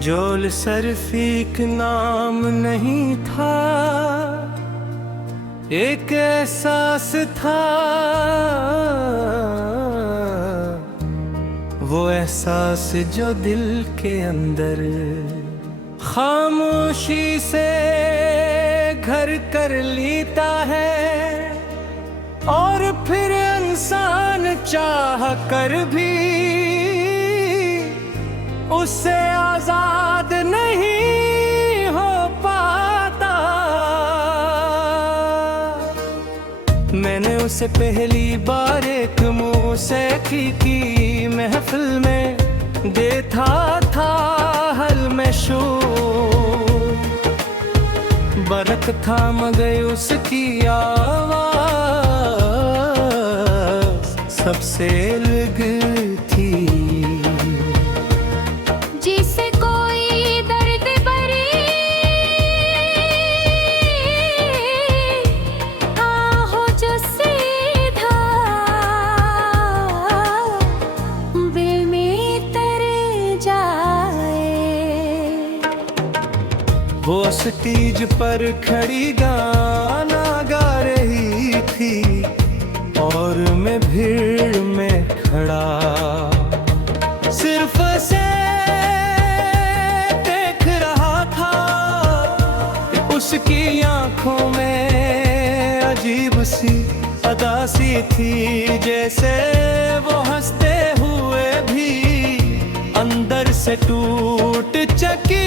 जोल सरफीक नाम नहीं था, एक एहसास था। वो एहसास जो दिल के अंदर खामोशी से घर कर लेता है, और फिर इंसान चाह कर भी उससे आजाद नहीं हो पाता। मैंने उसे पहली बार एक मुंह से की महफिल में देखा था, हल में शोर बरक थाम गई उसकी आवाज, सबसे अलग थी। जिसे कोई दर्द भरी आहो जो सीधा दिल में तर जाए। वो स्टेज पर खड़ी गाना गा रही थी, और मैं भीड़ में खड़ा सिर्फ से देख रहा था। उसकी आंखों में अजीब सी अदा सी थी, जैसे वो हंसते हुए भी अंदर से टूट चुकी।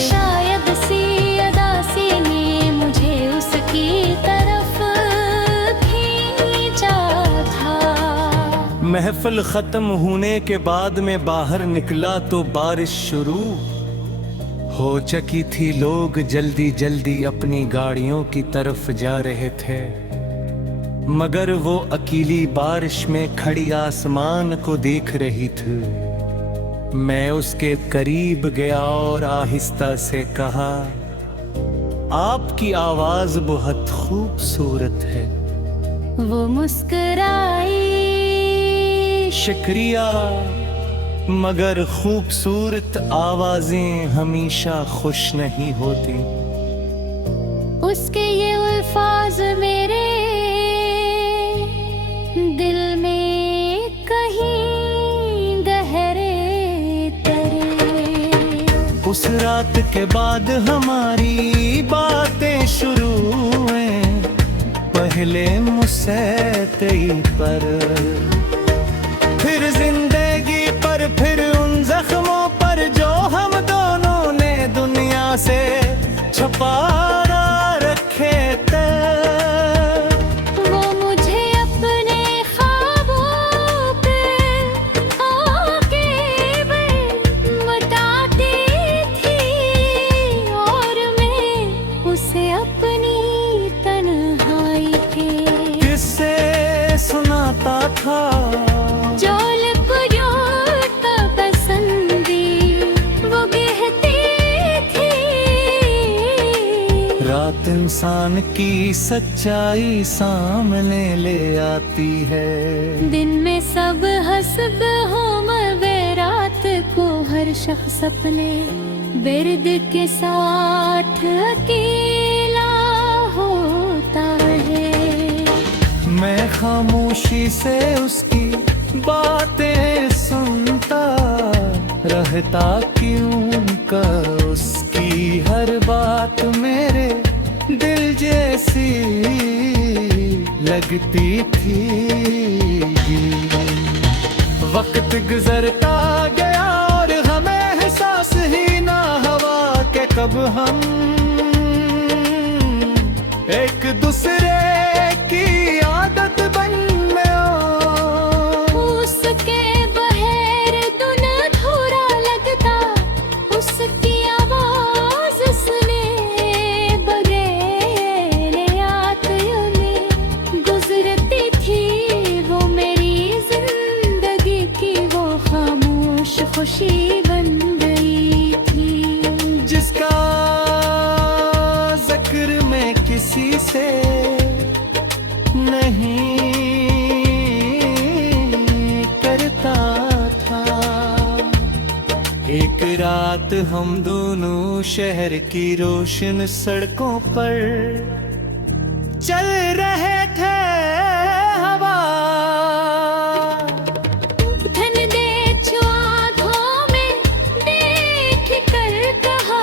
शायद सी अदा सी ने मुझे उसकी तरफ खींचा था। महफिल खत्म होने के बाद मैं बाहर निकला तो बारिश शुरू हो चुकी थी। लोग जल्दी जल्दी अपनी गाड़ियों की तरफ जा रहे थे, मगर वो अकेली बारिश में खड़ी आसमान को देख रही थी। मैं उसके करीब गया और आहिस्ता से कहा, आपकी आवाज बहुत खूबसूरत है। वो मुस्कुराई, शुक्रिया, मगर खूबसूरत आवाजें हमेशा खुश नहीं होती। उसके ये अल्फाज मेरे दिल में कहीं गहरे तरे। उस रात के बाद हमारी बातें शुरू हुई, पहले मुझसे पर, फिर जिंदगी पर, फिर उन जख्मों पर जो हम दोनों ने दुनिया से छुपा रखे थे। वो मुझे अपने ख्वाबों पे आके बताती थी, और मैं उसे अपनी तन्हाई के किससे सुनाता था। रात इंसान की सच्चाई सामने ले आती है। दिन में सब हसब हो मगर रात को हर शख्स अपने बिर्द के साथ अकेला होता है। मैं खामोशी से उसकी बातें सुनता रहता, क्यों का उसकी हर बात मेरे दिल जैसी लगती थी। वक्त गुजरता गया और हमें एहसास ही ना हुआ कि कब हम एक दूसरे की आदत बन गया। उसके बहर दुन अधूरा लगता, उसकी आवाज सुने बगैर यादों में गुजरती थी। वो मेरी जिंदगी की वो खामोश खुशी बन गई थी, जिसका जिक्र मैं किसी से नहीं करता था। रात हम दोनों शहर की रोशन सड़कों पर चल रहे थे हवा धन दे जो आँखों में देख कर कहा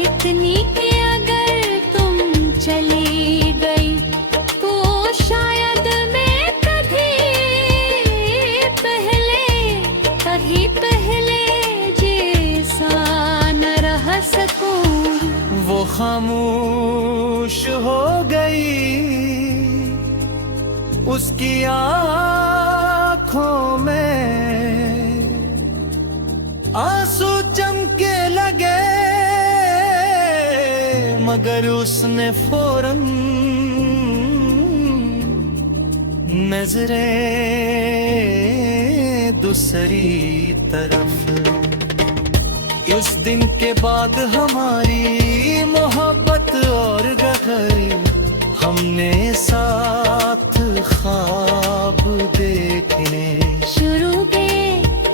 इतनी कि अगर तुम चली गई तो शायद मैं कभी पहले जैसा न रह सकूं। वो खामोश हो गई, उसकी आँखों में आंसू चमके लगे, मगर उसने फौरन नजरें दूसरी तरफ। उस दिन के बाद हमारी मोहब्बत और गहरी, हमने साथ ख्वाब देखने शुरू के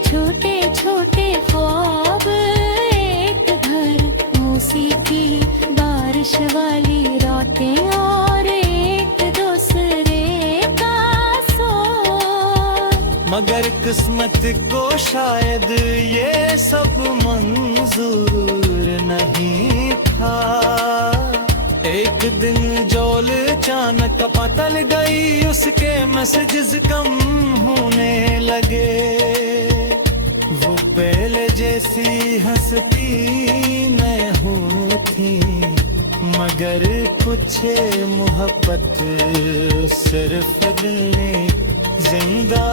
छोटे छोटे ख्वाब, एक घर मौसीकी बारिश वाली रातें और एक दूसरे का सो। मगर किस्मत को शायद ये सब मंजूर नहीं था। एक दिन जोल अचानक पता लग गई, उसके मैसेजेस कम होने लगे। वो पहले जैसी हंसती नहीं थी, मगर कुछ मोहब्बत सिर्फ दिल ने जिंदा